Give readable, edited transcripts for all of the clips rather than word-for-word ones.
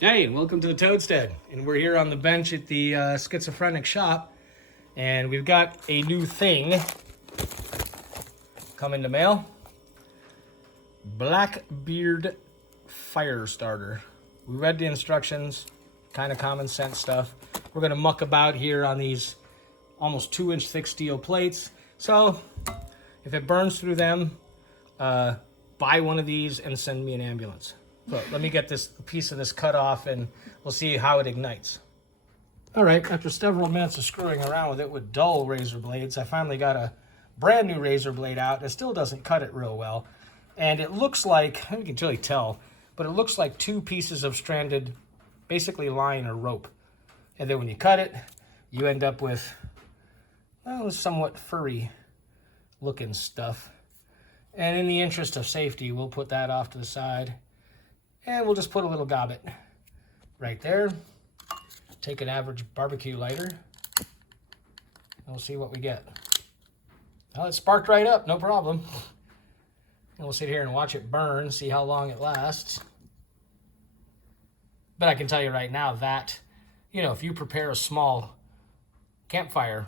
Hey, and welcome to the Toadstead. And we're here on the bench at the schizophrenic shop. And we've got a new thing coming to mail. Blackbeard fire starter. We read the instructions, kind of common sense stuff. We're going to muck about here on these almost 2-inch thick steel plates. So if it burns through them, buy one of these and send me an ambulance. So let me get this piece of this cut off and we'll see how it ignites. All right, after several minutes of screwing around with it with dull razor blades, I finally got a brand new razor blade out. It still doesn't cut it real well. And it looks like, you can really tell, but it looks like two pieces of stranded, basically line or rope. And then when you cut it, you end up with, well, somewhat furry looking stuff. And in the interest of safety, we'll put that off to the side. And we'll just put a little gobbet right there. Take an average barbecue lighter. And we'll see what we get. Well, it sparked right up, no problem. And we'll sit here and watch it burn, see how long it lasts. But I can tell you right now that, if you prepare a small campfire,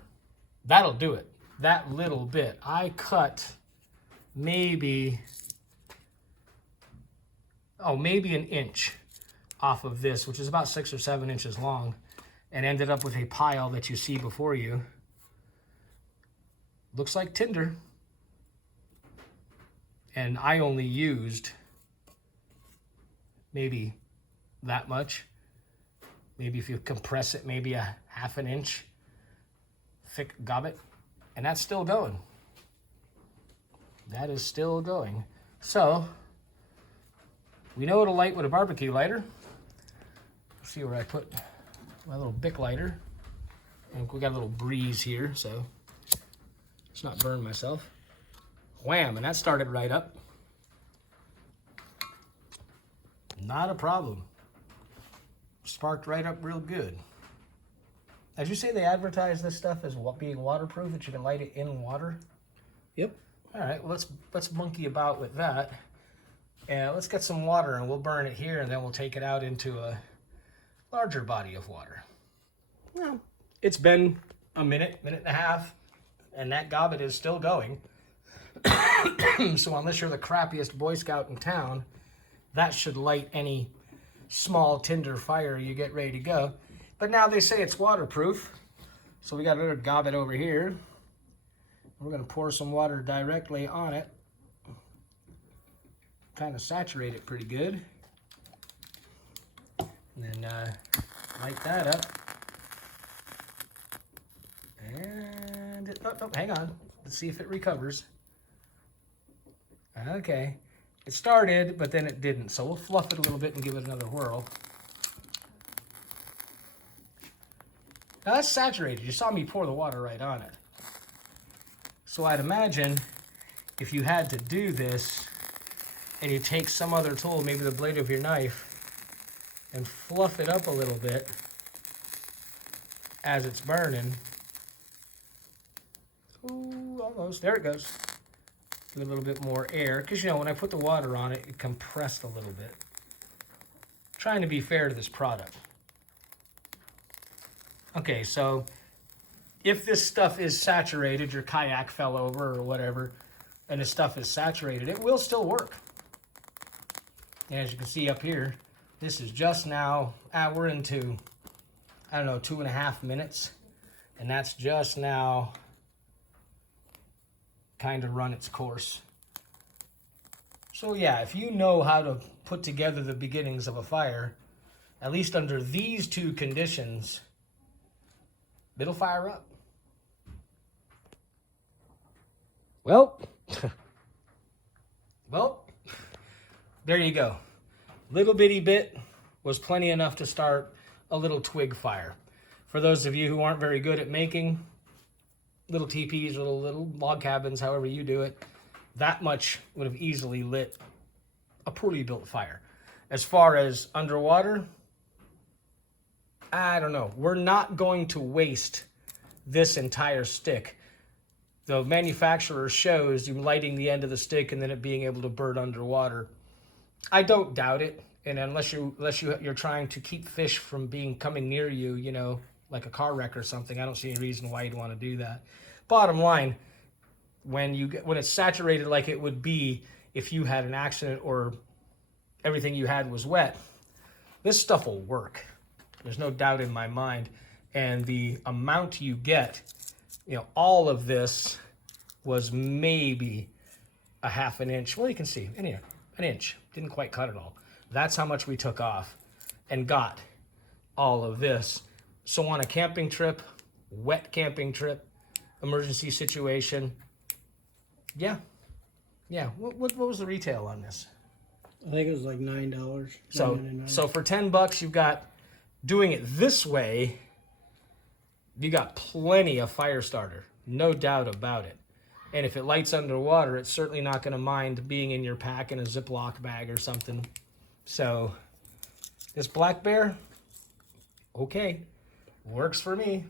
that'll do it. That little bit. I cut maybe an inch off of this, which is about 6 or 7 inches long, and ended up with a pile that you see before you. Looks like tinder. And I only used maybe that much. Maybe if you compress it, maybe a 1/2 inch thick gobbet. And that's still going. That is still going. So, we know it'll light with a barbecue lighter. Let's see where I put my little Bic lighter. And we got a little breeze here, so let's not burn myself. Wham, and that started right up. Not a problem. Sparked right up real good. Did you say they advertise this stuff as being waterproof, that you can light it in water? Yep. All right, well, let's monkey about with that. And let's get some water and we'll burn it here and then we'll take it out into a larger body of water. Well, it's been a minute and a half, and that gobbet is still going. So unless you're the crappiest Boy Scout in town, that should light any small tinder fire you get ready to go. But now they say it's waterproof. So we got another gobbet over here. We're going to pour some water directly on it. Kind of saturate it pretty good. And then light that up. And, hang on. Let's see if it recovers. Okay. It started, but then it didn't. So we'll fluff it a little bit and give it another whirl. Now that's saturated. You saw me pour the water right on it. So I'd imagine if you had to do this, and you take some other tool, maybe the blade of your knife, and fluff it up a little bit as it's burning. Ooh, almost. There it goes. Give it a little bit more air. Because, when I put the water on it, it compressed a little bit. Trying to be fair to this product. Okay, so if this stuff is saturated, your kayak fell over or whatever, and the stuff is saturated, it will still work. And as you can see up here, this is just now, we're into, 2.5 minutes. And that's just now kind of run its course. So yeah, if you know how to put together the beginnings of a fire, at least under these two conditions, it'll fire up. Well, there you go. Little bitty bit was plenty enough to start a little twig fire. For those of you who aren't very good at making little teepees or little log cabins, however you do it, that much would have easily lit a poorly built fire. As far as underwater, I don't know. We're not going to waste this entire stick. The manufacturer shows you lighting the end of the stick and then it being able to burn underwater. I don't doubt it. And you're trying to keep fish from coming near you, you know, like a car wreck or something, I don't see any reason why you'd want to do that. Bottom line, when it's saturated like it would be if you had an accident or everything you had was wet, this stuff will work. There's no doubt in my mind. And the amount you get, you know, all of this was maybe a half an inch. Well, you can see in here, an inch. Didn't quite cut it all. That's how much we took off and got all of this. So on a camping trip, wet camping trip, emergency situation, yeah. What was the retail on this? I think it was like $9. So for $10, you've got, doing it this way, you got plenty of fire starter, no doubt about it. And if it lights underwater, it's certainly not going to mind being in your pack in a Ziploc bag or something. So this black bear, okay, works for me.